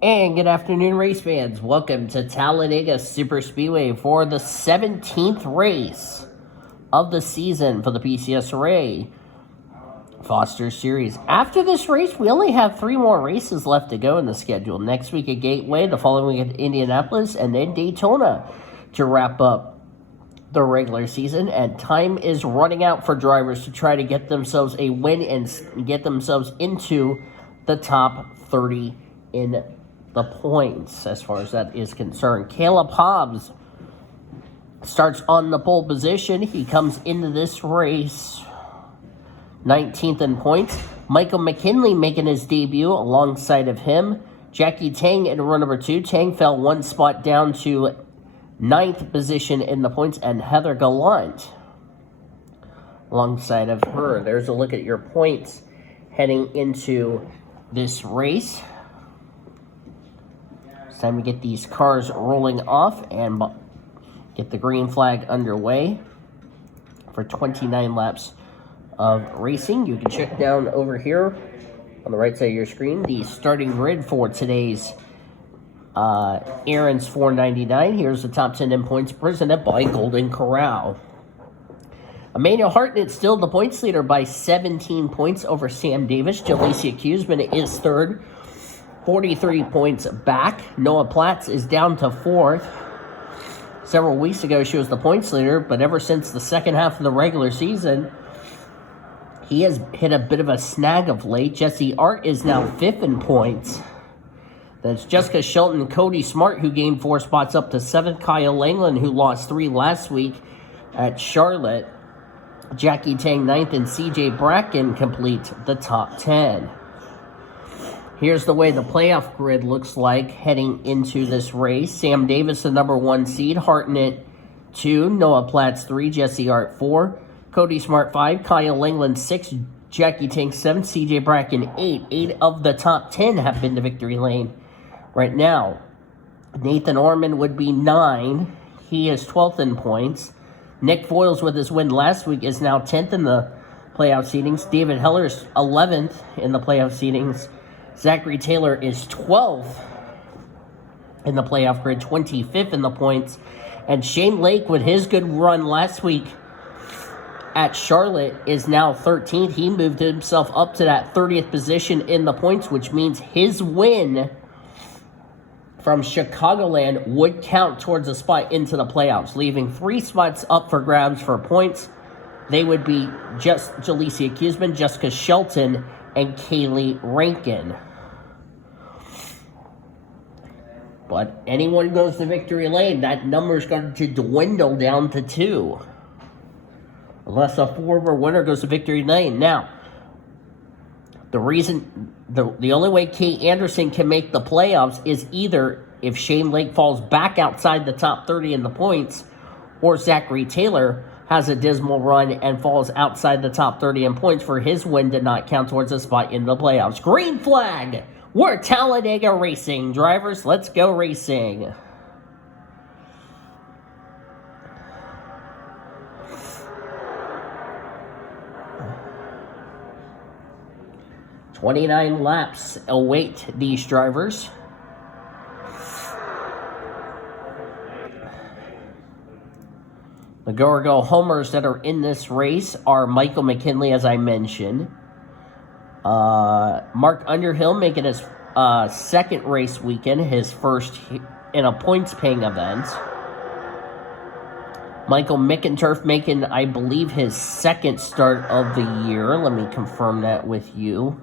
And good afternoon, race fans. Welcome to Talladega Super Speedway for the 17th race of the season for the PCSRA Foster Series. After this race, we only have 3 more races left to go in the schedule. Next week at Gateway, the following week at Indianapolis, and then Daytona to wrap up the regular season. And time is running out for drivers to try to get themselves a win and get themselves into the top 30 in the points as far as that is concerned. Caleb Hobbs starts on the pole position. He comes into this race 19th in points. Michael McKinley making his debut alongside of him. Jackie Tang in row number 2. Tang fell 1 spot down to 9th position in the points, and Heather Gallant alongside of her. There's a look at your points heading into this race. It's time to get these cars rolling off and get the green flag underway for 29 laps of racing. You can check down over here on the right side of your screen the starting grid for today's Aaron's 499. Here's the top 10 in points presented by Golden Corral. Emmanuel Hartnett still the points leader by 17 points over Sam Davis. Jalecia Kuzman is third, 43 points back. Noah Platts is down to 4th. Several weeks ago, she was the points leader, but ever since the second half of the regular season, he has hit a bit of a snag of late. Jesse Art is now 5th in points. That's Jessica Shelton and Cody Smart, who gained 4 spots up to 7th. Kyle Langland, who lost 3 last week at Charlotte. Jackie Tang 9th, and CJ Bracken complete the top 10. Here's the way the playoff grid looks like heading into this race. Sam Davis, the number 1 seed. Hartnett 2. Noah Platts 3. Jesse Art 4. Cody Smart 5. Kyle Langland 6. Jackie Tang 7. CJ Bracken 8. 8 of the top 10 have been to victory lane right now. Nathan Orman would be 9. He is 12th in points. Nick Foyles, with his win last week, is now 10th in the playoff seedings. David Heller is 11th in the playoff seedings. Zachary Taylor is 12th in the playoff grid, 25th in the points. And Shane Lake, with his good run last week at Charlotte, is now 13th. He moved himself up to that 30th position in the points, which means his win from Chicagoland would count towards a spot into the playoffs, leaving 3 spots up for grabs for points. They would be just Jalecia Kuzman, Jessica Shelton, and Kaylee Rankin. But anyone goes to victory lane, that number's going to dwindle down to 2. Unless a 4-over winner goes to victory lane. Now, the only way Kate Anderson can make the playoffs is either if Shane Lake falls back outside the top 30 in the points, or Zachary Taylor has a dismal run and falls outside the top 30 in points for his win to not count towards a spot in the playoffs. Green flag! We're Talladega racing. Drivers, let's go racing. "29 laps await these drivers. The go-or-go homers that are in this race are Michael McKinley, as I mentioned. Mark Underhill making his second race weekend, his first in a points-paying event. Michael McInturf making, I believe, his second start of the year. Let me confirm that with you.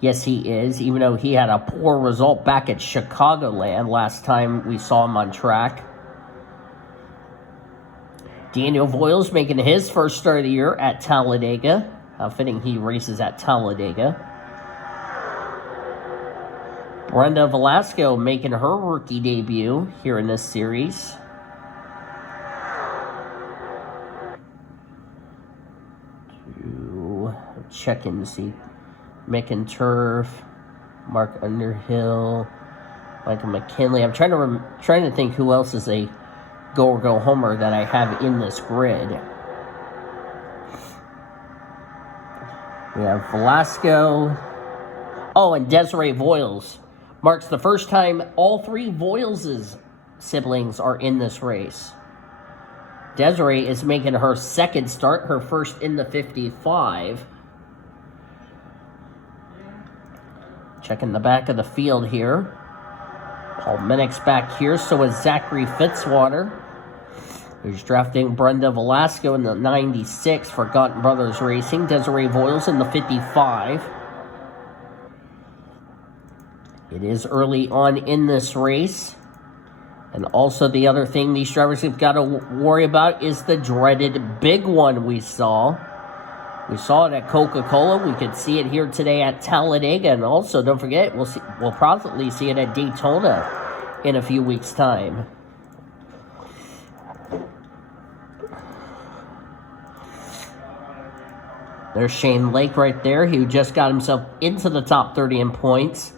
Yes, he is, even though he had a poor result back at Chicagoland last time we saw him on track. Daniel Voiles making his first start of the year at Talladega. How fitting he races at Talladega. Brenda Velasco making her rookie debut here in this series. Check in to see McInturf, Mark Underhill, Michael McKinley. I'm trying to think who else is a go-or-go homer that I have in this grid. We have Velasco, Oh, and Desiree Voiles marks the first time all three Voiles' siblings are in this race. Desiree is making her second start, her first in the 55. Checking the back of the field here. Paul Minnick's back here, so is Zachary Fitzwater, who's drafting Brenda Velasco in the 96 for Gaunt Brothers Racing. Desiree Voiles in the 55. It is early on in this race. And also the other thing these drivers have got to worry about is the dreaded big one we saw. We saw it at Coca-Cola. We could see it here today at Talladega. And also, don't forget, we'll probably see it at Daytona in a few weeks' time. There's Shane Lake right there, who just got himself into the top 30 in points.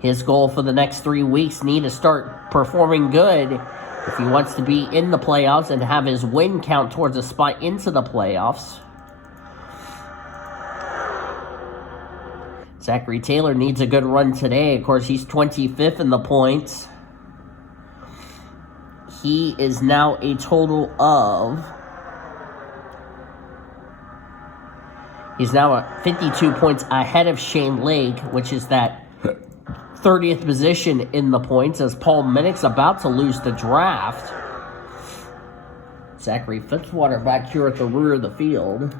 His goal for the next 3 weeks, need to start performing good if he wants to be in the playoffs and have his win count towards a spot into the playoffs. Zachary Taylor needs a good run today. Of course, he's 25th in the points. He is now a total of... He's now at 52 points ahead of Shane Lake, which is that 30th position in the points, as Paul Minnick's about to lose the draft. Zachary Fitzwater back here at the rear of the field.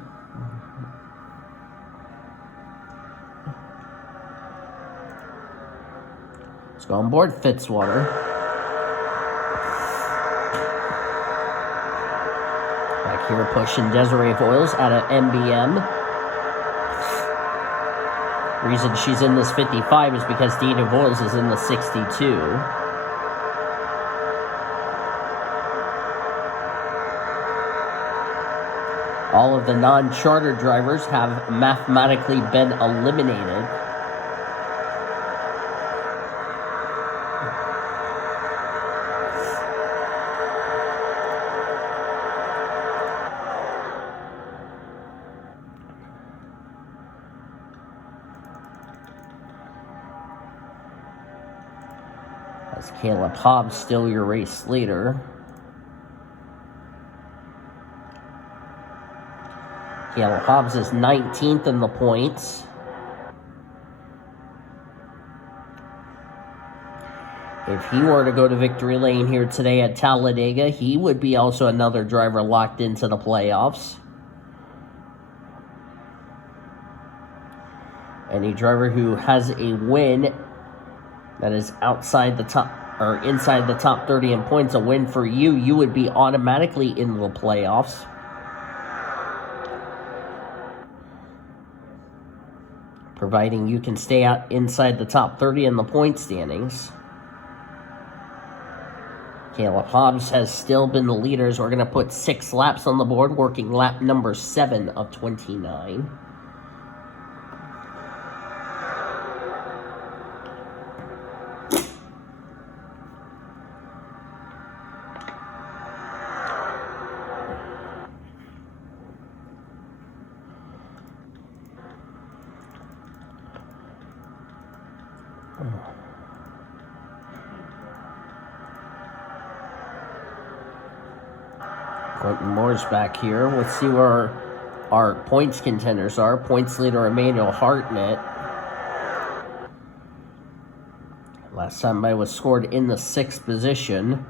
Let's go on board Fitzwater. Back here pushing Desiree Voiles out of MBM. Reason she's in this 55 is because Dina Voiles is in the 62. All of the non-charter drivers have mathematically been eliminated. As Caleb Hobbs still your race leader. Caleb Hobbs is 19th in the points. If he were to go to victory lane here today at Talladega, he would be also another driver locked into the playoffs. Any driver who has a win that is outside the top or inside the top 30 in points, a win for you, you would be automatically in the playoffs. Providing you can stay out inside the top 30 in the point standings. Caleb Hobbs has still been the leader, as we're going to put 6 laps on the board, working lap number 7 of 29. Quentin Moore's back here. Let's see where our points contenders are. Points leader Emmanuel Hartnett. Last time I was scored in the 6th position.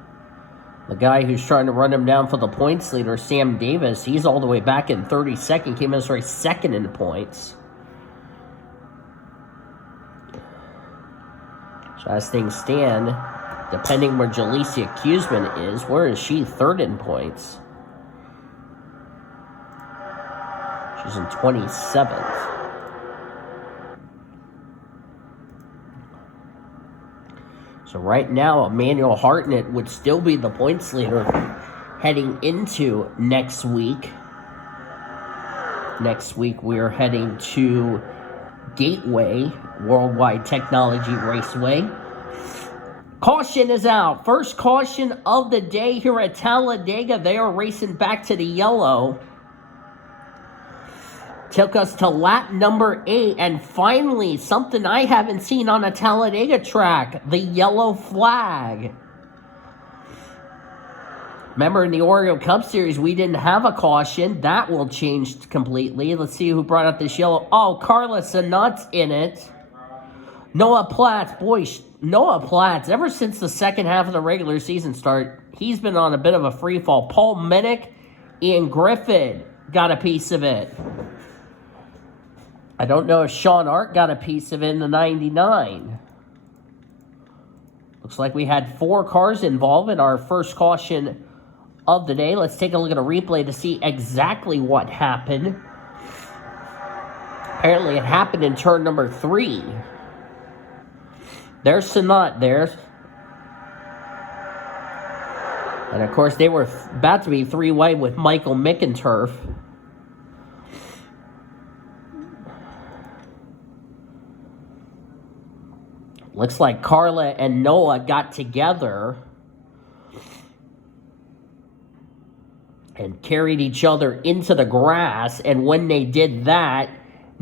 The guy who's trying to run him down for the points leader, Sam Davis, he's all the way back in 32nd. Came in as 2nd in points. So as things stand, depending where Jalecia Kuzman is, where is she? 3rd in points. She's in 27th. So right now, Emmanuel Hartnett would still be the points leader heading into next week. Next week, we're heading to Gateway Worldwide Technology Raceway. Caution is out. First caution of the day here at Talladega. They are racing back to the yellow. took us to lap number 8, and finally, something I haven't seen on a Talladega track, the yellow flag. Remember, in the Oreo Cup Series, we didn't have a caution. That will change completely. Let's see who brought out this yellow. Oh, Carlos Sanat's in it. Noah Platts. Boy, Noah Platts, ever since the second half of the regular season start, he's been on a bit of a free fall. Paul Minnick, Ian Griffin got a piece of it. I don't know if Sean Art got a piece of it in the 99. Looks like we had 4 cars involved in our first caution of the day. Let's take a look at a replay to see exactly what happened. Apparently it happened in turn number 3. There's Sanat there. And of course they were about to be 3-way with Michael Mickenturf. Looks like Carla and Noah got together and carried each other into the grass. And when they did that,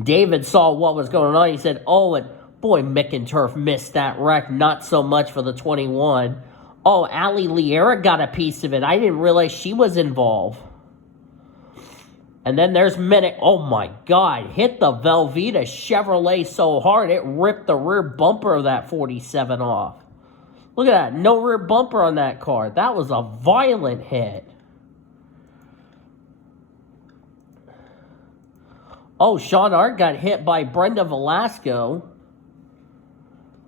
David saw what was going on. He said, oh, and boy, Mickenturf missed that wreck. Not so much for the 21. Oh, Ali Liera got a piece of it. I didn't realize she was involved. And then there's Minnick. Oh, my God. Hit the Velveeta Chevrolet so hard, it ripped the rear bumper of that 47 off. Look at that. No rear bumper on that car. That was a violent hit. Oh, Sean Art got hit by Brenda Velasco.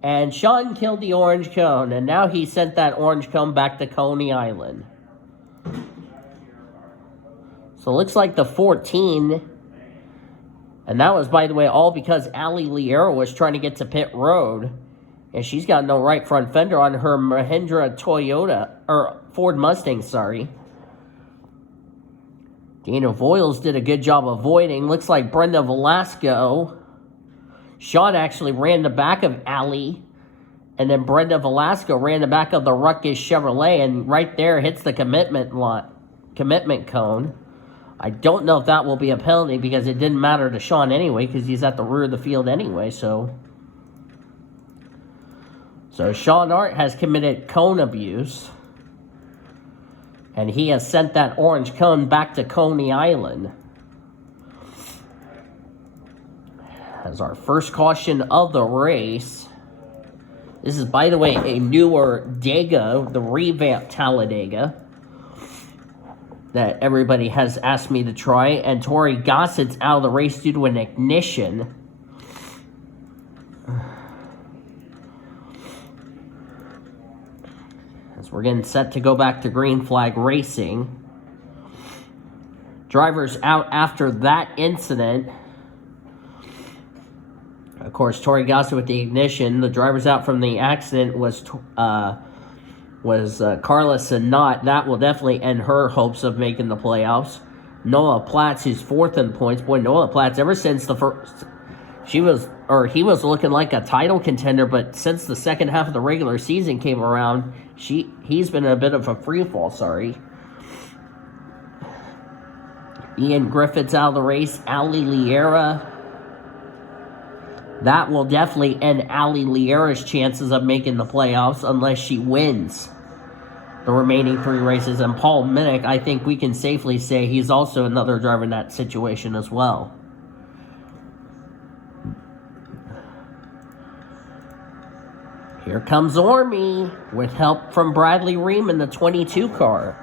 And Sean killed the orange cone. And now he sent that orange cone back to Coney Island. So it looks like the 14. And that was, by the way, all because Ali Liera was trying to get to pit road. And she's got no right front fender on her Mahindra Toyota. Or Ford Mustang, sorry. Dana Voiles did a good job avoiding. Looks like Brenda Velasco. Sean actually ran the back of Ali. And then Brenda Velasco ran the back of the Ruckus Chevrolet. And right there hits the commitment cone. I don't know if that will be a penalty because it didn't matter to Sean anyway because he's at the rear of the field anyway. So Sean Art has committed cone abuse. And he has sent that orange cone back to Coney Island. As our first caution of the race. This is, by the way, a newer Dega, the revamped Talladega, that everybody has asked me to try. And Tori Gossett's out of the race due to an ignition. As we're getting set to go back to green flag racing. Drivers out after that incident. Of course, Tori Gossett with the ignition. The drivers out from the accident was Carla Sanat. That will definitely end her hopes of making the playoffs. Noah Platts, who's 4th in points. Boy, Noah Platts, ever since the first... he was looking like a title contender, but since the second half of the regular season came around, he's been a bit of a free fall, sorry. Ian Griffith's out of the race. Ali Liera. That will definitely end Ali Liera's chances of making the playoffs unless she wins the remaining 3 races. And Paul Minnick, I think we can safely say he's also another driver in that situation as well. Here comes Ormy with help from Bradley Ream in the 22 car.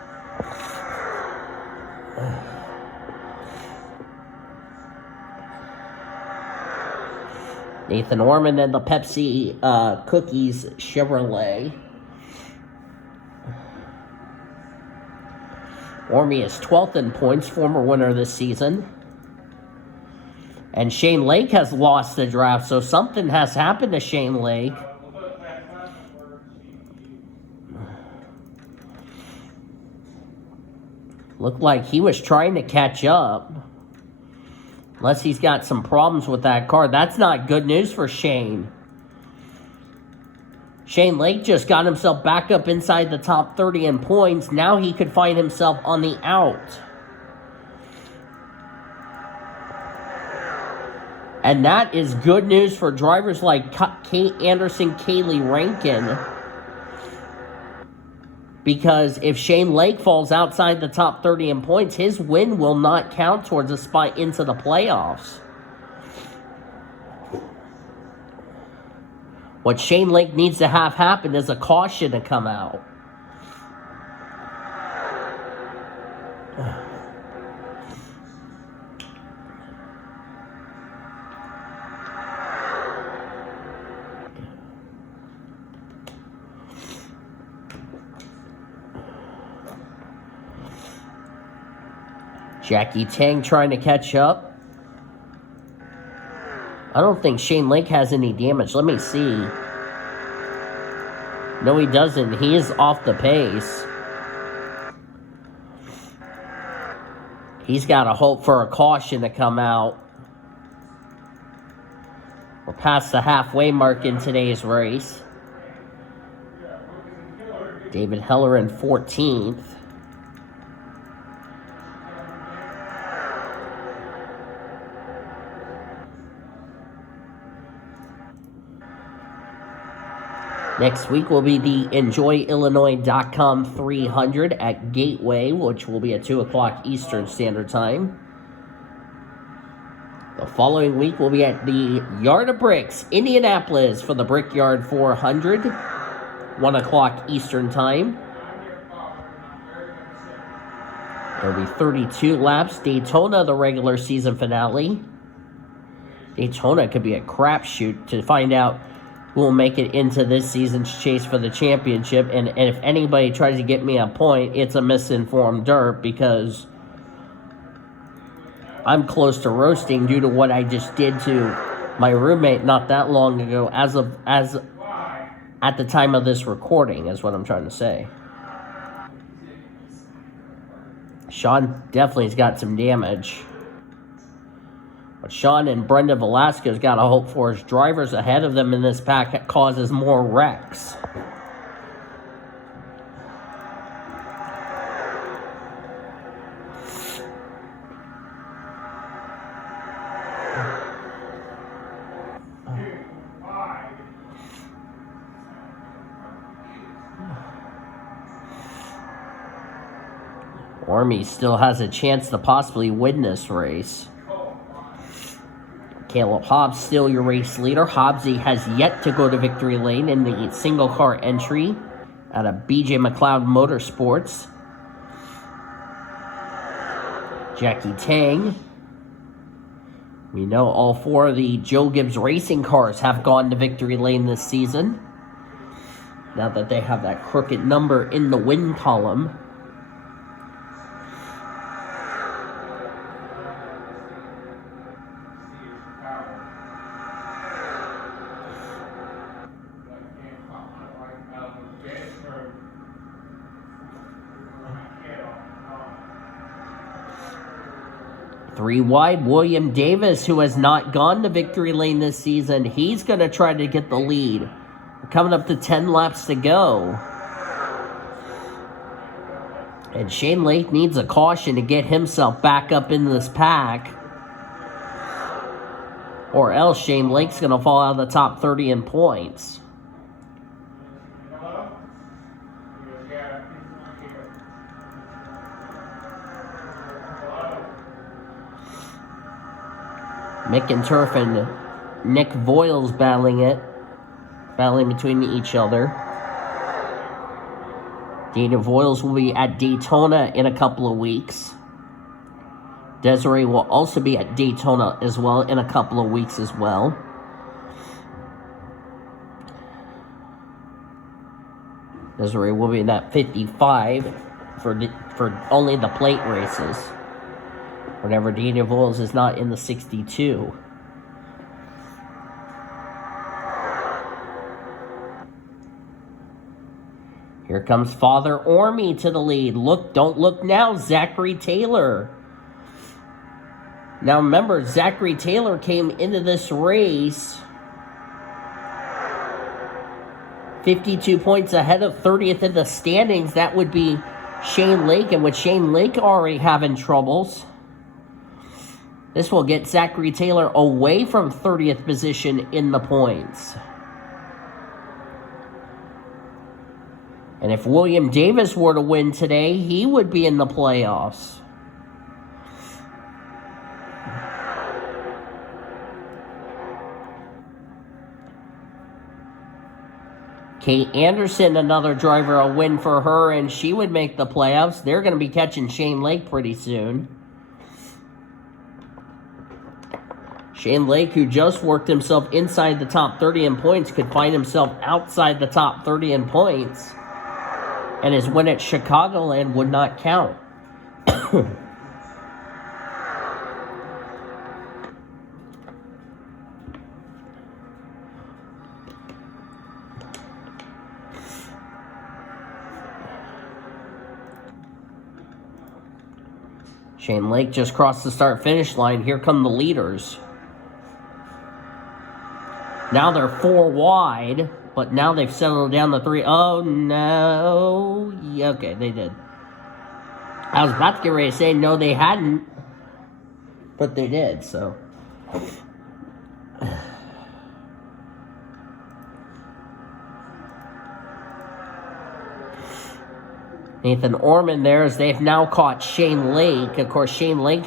Nathan Orman and the Pepsi Cookies Chevrolet. Ormy is 12th in points, former winner this season. And Shane Lake has lost the draft, so something has happened to Shane Lake. Looked like he was trying to catch up. Unless he's got some problems with that car. That's not good news for Shane. Shane Lake just got himself back up inside the top 30 in points. Now he could find himself on the out. And that is good news for drivers like Kate Anderson, Kaylee Rankin. Because if Shane Lake falls outside the top 30 in points, his win will not count towards a spot into the playoffs. What Shane Lake needs to have happen is a caution to come out. Jackie Tang trying to catch up. I don't think Shane Lake has any damage. Let me see. No, he doesn't. He is off the pace. He's got to hope for a caution to come out. We're past the halfway mark in today's race. David Heller in 14th. Next week will be the EnjoyIllinois.com 300 at Gateway, which will be at 2 o'clock Eastern Standard Time. The following week will be at the Yard of Bricks, Indianapolis, for the Brickyard 400, 1 o'clock Eastern Time. There will be 32 laps. Daytona, the regular season finale. Daytona could be a crapshoot to find out who will make it into this season's chase for the championship. And if anybody tries to get me a point, it's a misinformed dirt, because I'm close to roasting due to what I just did to my roommate not that long ago, as at the time of this recording, is what I'm trying to say. Sean definitely has got some damage. What Sean and Brenda Velasquez got to hope for is drivers ahead of them in this pack causes more wrecks. Ormy still has a chance to possibly win this race. Caleb Hobbs still your race leader. Hobbsy has yet to go to victory lane in the single car entry out of BJ McLeod Motorsports. Jackie Tang. We know all 4 of the Joe Gibbs racing cars have gone to victory lane this season, now that they have that crooked number in the win column. Three wide, William Davis, who has not gone to victory lane this season. He's going to try to get the lead. We're coming up to 10 laps to go. And Shane Lake needs a caution to get himself back up in this pack, or else Shane Lake's going to fall out of the top 30 in points. Mick and Turf and Nick Voiles battling between each other. Dana Voiles will be at Daytona in a couple of weeks. Desiree will also be at Daytona as well in a couple of weeks as well. Desiree will be in that 55 for only the plate races, whenever Dana Voiles is not in the 62. Here comes Father Ormy to the lead. Don't look now, Zachary Taylor. Now remember, Zachary Taylor came into this race 52 points ahead of 30th in the standings. That would be Shane Lake, and with Shane Lake already having troubles, This will get Zachary Taylor away from 30th position in the points. And if William Davis were to win today, he would be in the playoffs. Kate Anderson, another driver, a win for her, and she would make the playoffs. They're going to be catching Shane Lake pretty soon. Shane Lake, who just worked himself inside the top 30 in points, could find himself outside the top 30 in points. And his win at Chicagoland would not count. Shane Lake just crossed the start-finish line. Here come the leaders. Now they're 4 wide, but now they've settled down to 3. Oh, no. Yeah, okay, they did. I was about to get ready to say, no, they hadn't. But they did, so. Nathan Orman there, as they've now caught Shane Lake. Of course, Shane Lake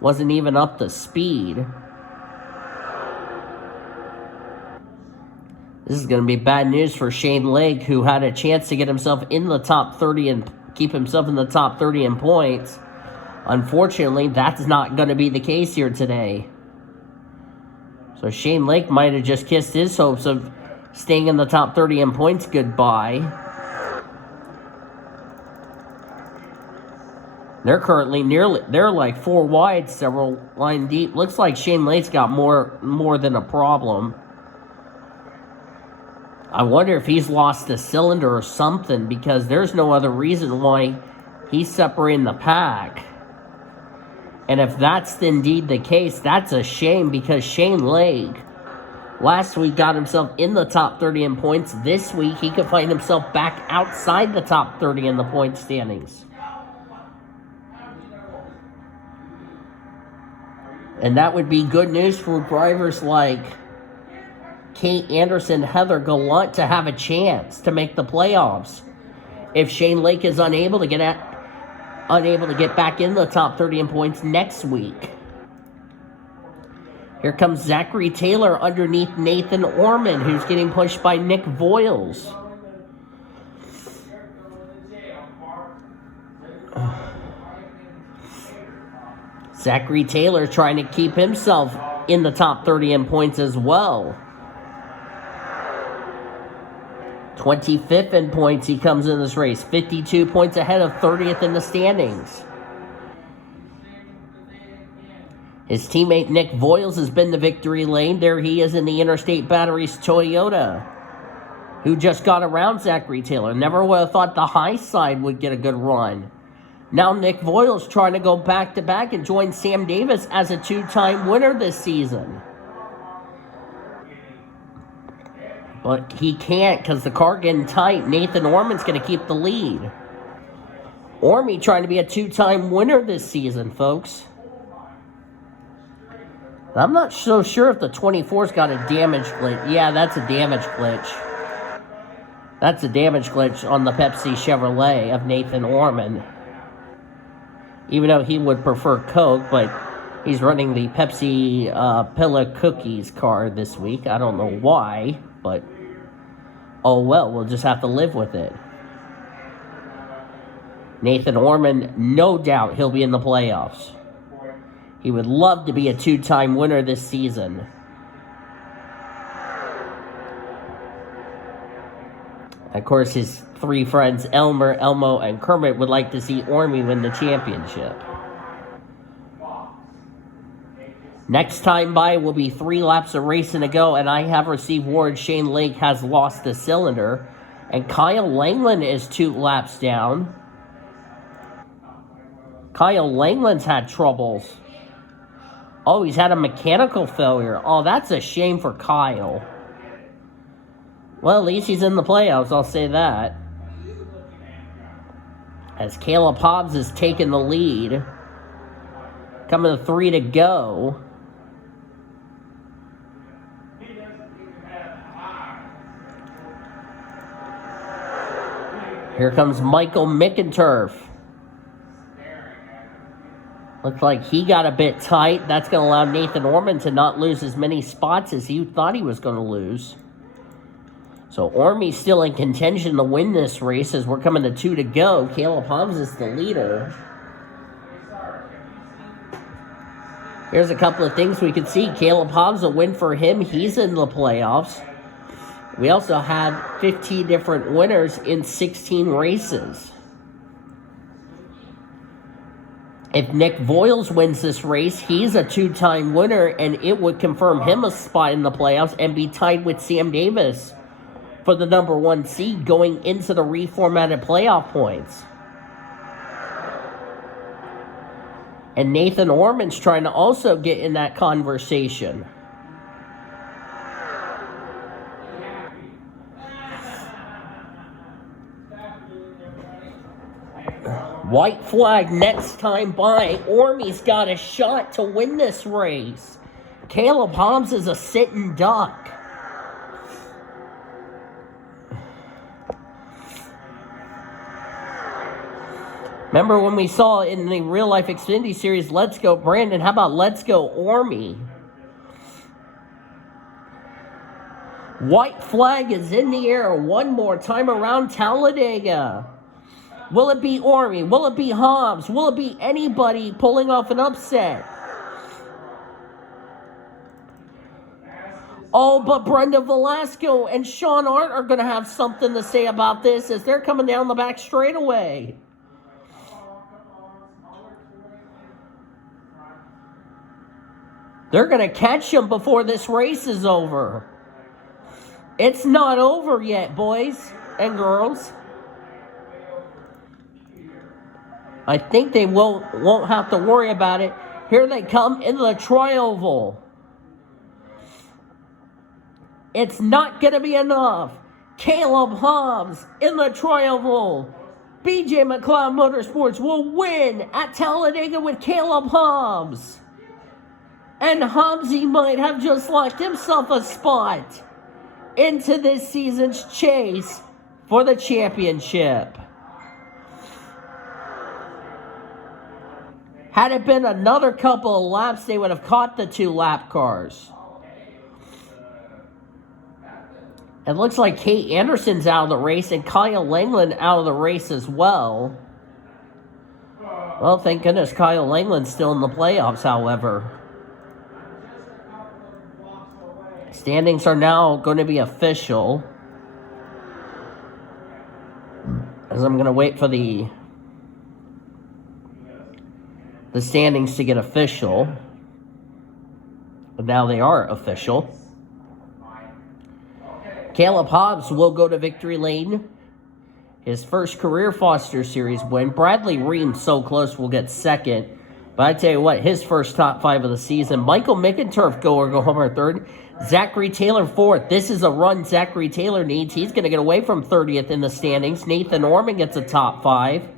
wasn't even up to speed. This is going to be bad news for Shane Lake, who had a chance to get himself in the top 30 and keep himself in the top 30 in points. Unfortunately, that's not going to be the case here today. So Shane Lake might have just kissed his hopes of staying in the top 30 in points goodbye. They're currently they're like 4 wide, several line deep. Looks like Shane Lake's got more than a problem. I wonder if he's lost a cylinder or something, because there's no other reason why he's separating the pack. And if that's indeed the case, that's a shame, because Shane Lake last week got himself in the top 30 in points. This week he could find himself back outside the top 30 in the point standings. And that would be good news for drivers like Kate Anderson, Heather Gallant to have a chance to make the playoffs. If Shane Lake is unable to get back in the top 30 in points next week. Here comes Zachary Taylor underneath Nathan Orman, who's getting pushed by Nick Voiles. Zachary Taylor trying to keep himself in the top 30 in points as well. 25th in points he comes in this race. 52 points ahead of 30th in the standings. His teammate Nick Voiles has been the victory lane. There he is in the Interstate Batteries Toyota, who just got around Zachary Taylor. Never would have thought the high side would get a good run. Now Nick Voiles trying to go back-to-back and join Sam Davis as a 2-time winner this season. But he can't because the car getting tight. Nathan Orman's going to keep the lead. Ormy trying to be a 2-time winner this season, folks. I'm not so sure if the 24's got a damage glitch. Yeah, that's a damage glitch. That's a damage glitch on the Pepsi Chevrolet of Nathan Orman. Even though he would prefer Coke, but he's running the Pepsi Pilla Cookies car this week. I don't know why, but oh well, we'll just have to live with it. Nathan Orman, no doubt he'll be in the playoffs. He would love to be a 2-time winner this season. Of course, his 3 friends, Elmer, Elmo, and Kermit, would like to see Ormy win the championship. Next time by will be 3 laps of racing to go, and I have received word Shane Lake has lost a cylinder, and Kyle Langland is 2 laps down. Kyle Langland's had troubles. Oh, he's had a mechanical failure. Oh, that's a shame for Kyle. Well, at least he's in the playoffs, I'll say that. As Caleb Hobbs has taken the lead. Coming to 3 to go. Here comes Michael McInturf. Looks like he got a bit tight. That's going to allow Nathan Orman to not lose as many spots as he thought he was going to lose. So Ormy's still in contention to win this race as we're coming to 2 to go. Caleb Hobbs is the leader. Here's a couple of things we can see. Caleb Hobbs, a win for him. He's in the playoffs. We also had 15 different winners in 16 races. If Nick Voiles wins this race, he's a 2-time winner, and it would confirm him a spot in the playoffs and be tied with Sam Davis for the number 1 seed going into the reformatted playoff points. And Nathan Orman's trying to also get in that conversation. White flag next time by. Ormy's got a shot to win this race. Caleb Hobbs is a sitting duck. Remember when we saw in the Real Life Xfinity Series, Let's Go Brandon? How about Let's Go Ormy? White flag is in the air one more time around Talladega. Will it be Ormy? Will it be Hobbs? Will it be anybody pulling off an upset? Oh, but Brenda Velasco and Sean Arndt are going to have something to say about this as they're coming down the back straightaway. They're going to catch him before this race is over. It's not over yet, boys and girls. I think they won't have to worry about it. Here they come into the tri-oval. It's not going to be enough. Caleb Hobbs in the tri-oval. BJ McLeod Motorsports will win at Talladega with Caleb Hobbs. And Hobbsy might have just locked himself a spot into this season's chase for the championship. Had it been another couple of laps, they would have caught the 2 lap cars. It looks like Kate Anderson's out of the race and Kyle Langland out of the race as well. Well, thank goodness Kyle Langland's still in the playoffs, however. Standings are now going to be official. As I'm going to wait for the standings to get official. But now they are official. Caleb Hobbs will go to victory lane. His first career Foster Series win. Bradley Ream, so close, will get second. But I tell you what, his first top 5 of the season. Michael McInturf go home third. Zachary Taylor fourth. This is a run Zachary Taylor needs. He's going to get away from 30th in the standings. Nathan Orman gets a top 5.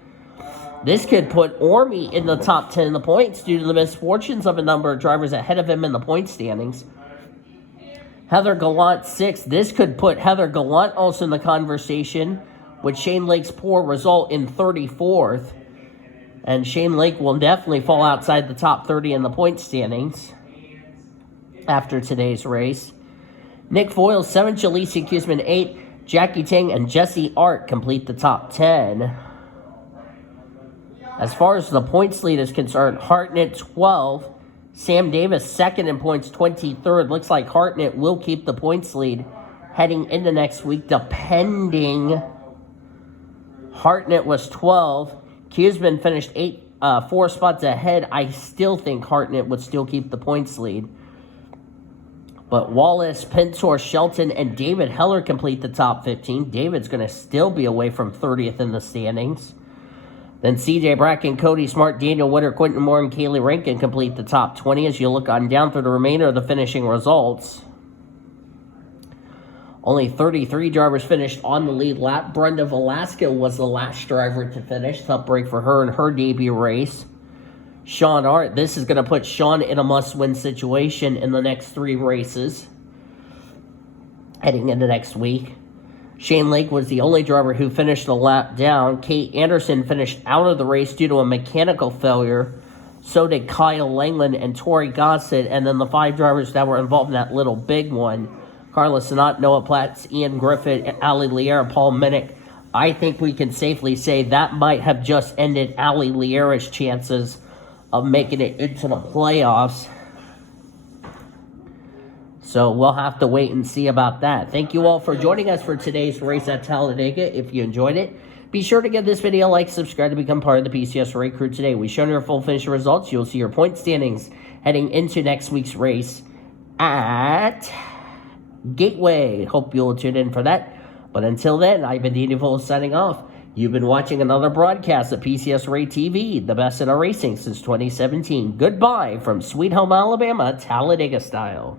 This could put Ormy in the top 10 in the points due to the misfortunes of a number of drivers ahead of him in the point standings. Heather Gallant 6th. This could put Heather Gallant also in the conversation with Shane Lake's poor result in 34th. And Shane Lake will definitely fall outside the top 30 in the point standings after today's race. Nick Voiles 7th, Jaleesa Kuzman 8th, Jackie Ting and Jesse Art complete the top 10. As far as the points lead is concerned, Hartnett 12th, Sam Davis 2nd in points, 23rd. Looks like Hartnett will keep the points lead heading into next week, depending. Hartnett was 12th. Kuzman finished 4 spots ahead. I still think Hartnett would still keep the points lead. But Wallace, Pintor, Shelton, and David Heller complete the top 15. David's going to still be away from 30th in the standings. Then C.J. Bracken, Cody Smart, Daniel Witter, Quentin Moore, and Kaylee Rankin complete the top 20 as you look on down through the remainder of the finishing results. Only 33 drivers finished on the lead lap. Brenda Velasco was the last driver to finish. Tough break for her in her debut race. Sean Hart. This is going to put Sean in a must-win situation in the next 3 races heading into next week. Shane Lake was the only driver who finished a lap down. Kate Anderson finished out of the race due to a mechanical failure. So did Kyle Langland and Tori Gossett. And then the 5 drivers that were involved in that little big one: Carlos Sinat, Noah Platts, Ian Griffith, Ali Liera, Paul Minnick. I think we can safely say that might have just ended Ali Liera's chances of making it into the playoffs. So we'll have to wait and see about that. Thank you all for joining us for today's race at Talladega. If you enjoyed it, be sure to give this video a like, subscribe to become part of the PCSRA crew today. We've shown your full finish results. You'll see your point standings heading into next week's race at Gateway. Hope you'll tune in for that. But until then, I've been Dean Full signing off. You've been watching another broadcast of PCSRA TV, the best in our racing since 2017. Goodbye from Sweet Home Alabama, Talladega style.